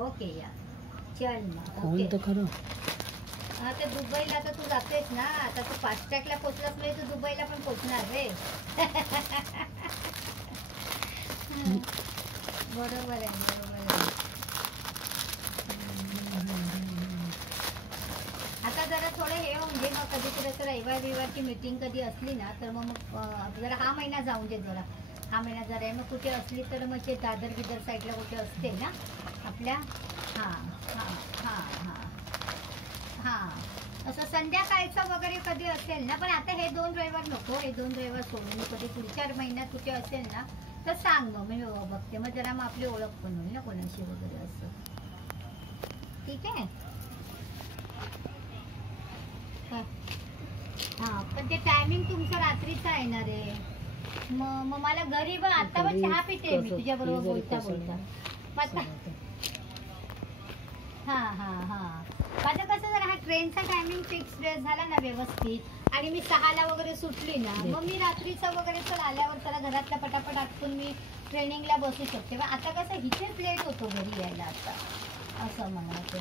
Okay या चल मग फोन तर खरं. हा ते दुबईला तर तू जातेस ना आता तू फास्टॅगला पोचलास म्हणजे तू दुबईला पण पोचणार रे. बरोबर आहे बरोबर आहे. आता जरा थोडं हे होऊन दे मग कधी तुला तर रविवारची मीटिंग कधी असली ना तर मग जरा हा महिना जाऊन दे जरा. हा महिना जरा आहे मग कुठे असली तर मग ते दादर बिदर साईडला कुठे असते ना आपल्या. हां हां हां हां हां असं संध्याकाळचं वगैरे कधी असेल ना पण आता हे 2 रविवार नको. हे 2 रविवार सोडून कधी पुढच्या महिन्यात कुठे असेल ना तर सांग मग मी बघते मग जरा मग आपली ओळख पण होईल ना कोणाशी वगैरे असं. ठीक आहे. हां पण ते टायमिंग तुमचं रात्रीचं आहे ना रे. मग मला घरी बघ आता पण चहा पिते मी तुझ्या बरोबर बोलता बोलता. हां हां हां माझं कसं जर हा ट्रेनचा टायमिंग फिक्स झाला ना व्यवस्थित आणि मी 6ला वगैरे सुटली ना मग मी रात्रीचं वगैरे चल आल्यावर जरा घरातल्या पटापट आटपून मी ट्रेनिंगला बसू शकते. पण आता कसं इथेच लेट होतो घरी यायला आता असं म्हणायचं.